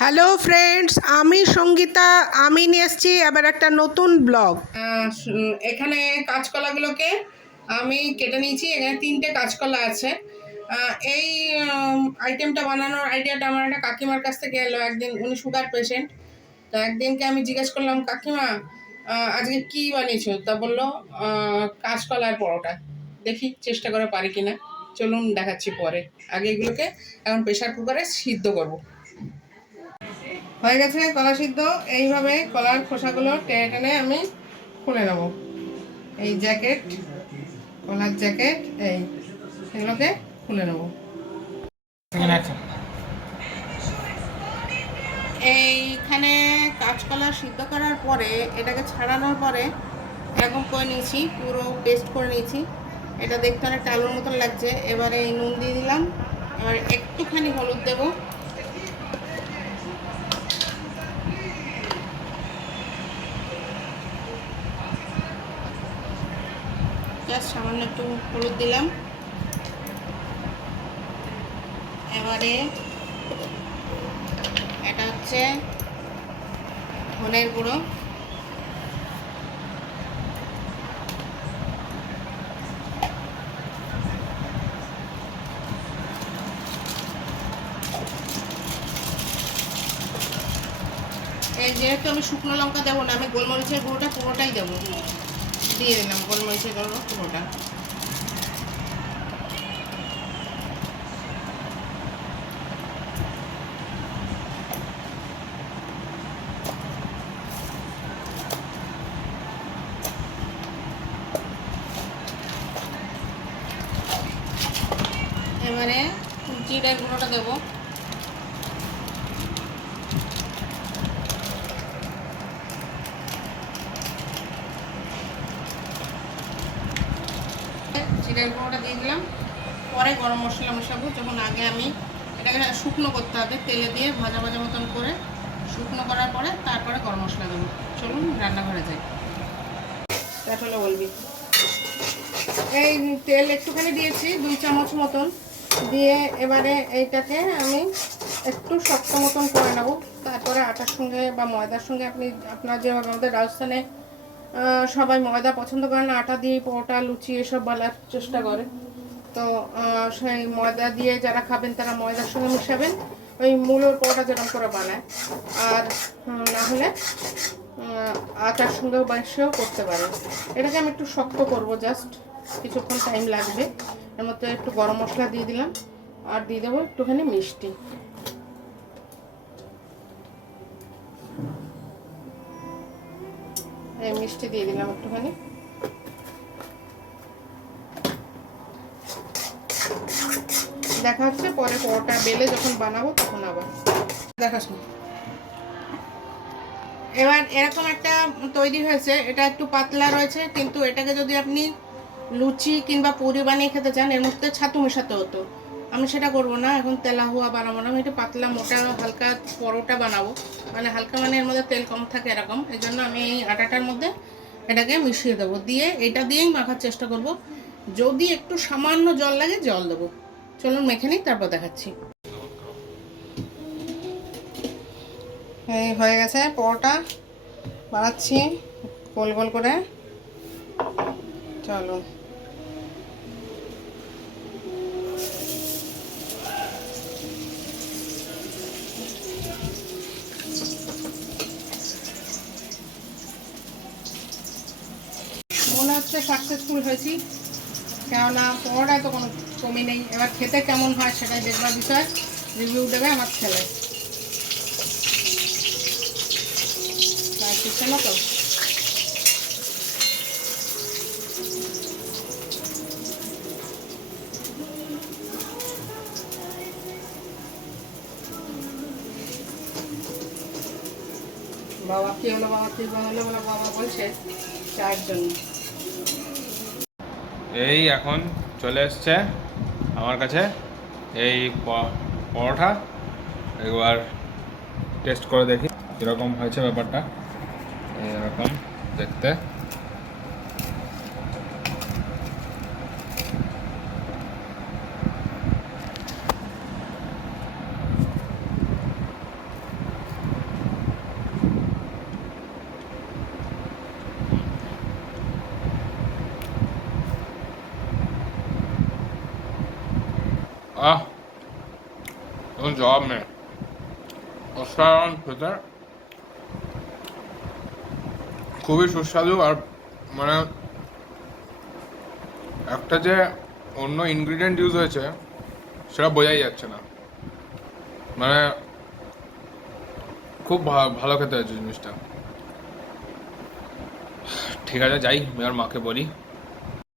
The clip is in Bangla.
হ্যালো ফ্রেন্ডস আমি সঙ্গীতা, আমি নিয়ে এসেছি আবার একটা নতুন ব্লগ। এখানে কাঁচকলাগুলোকে আমি কেটে নিয়েছি। এখানে তিনটে কাঁচকলা আছে। এই আইটেমটা বানানোর আইডিয়াটা আমার একটা কাকিমার কাছ থেকে এলো। একদিন উনি সুগার পেশেন্ট তো একদিনকে আমি জিজ্ঞেস করলাম, কাকিমা আজকে কি বানিয়েছো? তা বলল কাঁচকলার পরোটা। দেখি চেষ্টা করে পারি কিনা। চলুন দেখাচ্ছি পরে। আগে এগুলোকে এখন প্রেশার কুকারে সিদ্ধ করব। হয়ে গেছে কলা সিদ্ধ। এইভাবে কলার খোসাগুলো টেনে টেনে আমি খুলে নেব। এই জ্যাকেট, কলার জ্যাকেট, এই এগুলোকে খুলে নেব। এইখানে কাঁচকলা সিদ্ধ করার পরে, এটাকে ছাড়ানোর পরে এরকম করে নিয়েছি, পুরো পেস্ট করে নিয়েছি। এটা দেখতে অনেকটা আলুর মতন লাগছে। এবারে এই নুন দিয়ে দিলাম। আর একটুখানি হলুদ দেবো। জাস্ট সামান্য একটু হলুদ দিলাম। এবারে এটা হচ্ছে ধনের গুঁড়ো। যেহেতু আমি শুকনো লঙ্কা দেবো না, আমি গোলমরিচের গুঁড়োটা পুরোটাই দেবো। দিয়ে দিলাম গোলমরিচের গুঁড়ো পুরোটা এবারে জিরের গুঁড়োটা দেবো। জিরের গুঁড়োটা দিয়ে দিলাম। পরে গরম মশলা মেশাবো, যখন আগে আমি এটাকে শুকনো করতে হবে, তেলে দিয়ে ভাজা ভাজা মতন করে শুকনো করার পরে তারপরে গরম মশলা দেবো। চলুন রান্নাঘরে যাই। তারপরে বলবি এই তেল একটুখানি দিয়েছি, দুই চামচ মতন। দিয়ে এবারে এইটাকে আমি একটু শক্ত মতন করে নেব। তারপরে আটার সঙ্গে বা ময়দার সঙ্গে আপনি, আপনার যেভাবে আমাদের রাজস্থানে সবাই ময়দা পছন্দ করে না, আটা দিয়ে পরোটা, লুচি, এসব বলার চেষ্টা করে। তো সেই ময়দা দিয়ে যারা খাবেন, তারা ময়দার সঙ্গে মিশাবেন। ওই মূলোর পরোটা যেরকম করে বানায়। আর না হলে আটার সঙ্গেও বাইশেও করতে পারেন। এটাকে আমি একটু শক্ত করব জাস্ট। কিছুক্ষণ টাইম লাগবে। এর মধ্যে একটু গরম মশলা দিয়ে দিলাম। আর দিয়ে দেবো একটুখানি মিষ্টি। এই মিষ্টি দিয়ে দিলাম একটুখানি। দেখা হচ্ছে পরে পরোটা বেলে যখন বানাবো তখন আবার। দেখাস এবার এরকম একটা তৈরি হয়েছে এটা একটু পাতলা রয়েছে কিন্তু এটাকে যদি আপনি লুচি কিংবা পুরি বানিয়ে খেতে চান এর মধ্যে ছাতু মেশাতে হতো। আমি সেটা করব না, এখন তেলা হুয়া বানাবো না, আমি একটু পাতলা, মোটা, হালকা পরোটা বানাবো। মানে হালকা মানে এর মধ্যে তেল কম থাকে এরকম, এই জন্য আমি এই আটাটার মধ্যে এটাকে মিশিয়ে দেবো। দিয়ে এটা দিয়েই মাখার চেষ্টা করব। যদি একটু সামান্য জল লাগে, জল দেবো। চলুন মেখে নিই, তারপর দেখাচ্ছি। এই হয়ে গেছে পরোটা, বানাচ্ছি গোল গোল করে। চলো হচ্ছে সাকসেসফুল হয়েছি। কেননা পরোটায় তো কোনো কমি নেই। এবার খেতে কেমন হয় সেটাই দেখবার বিষয়। রিভিউ দেবে আমার ছেলে। না বাবা কি হলো, বাবা কি হলো, বাবা বলছে চায়ের জন্য। এই এখন চলে এসছে আমার কাছে এই পরোটা। একবার টেস্ট করে দেখি কীরকম হয়েছে ব্যাপারটা। এরকম দেখতে। আহ এখন জবাব নেই অসাধারণ খেতে খুবই সুস্বাদু আর মানে একটা যে অন্য ইনগ্রিডিয়েন্ট ইউজ হয়েছে, সেটা বোঝাই যাচ্ছে না। মানে খুব ভালো খেতে হয়েছে জিনিসটা। ঠিক আছে, যাই, এবার মাকে বলি।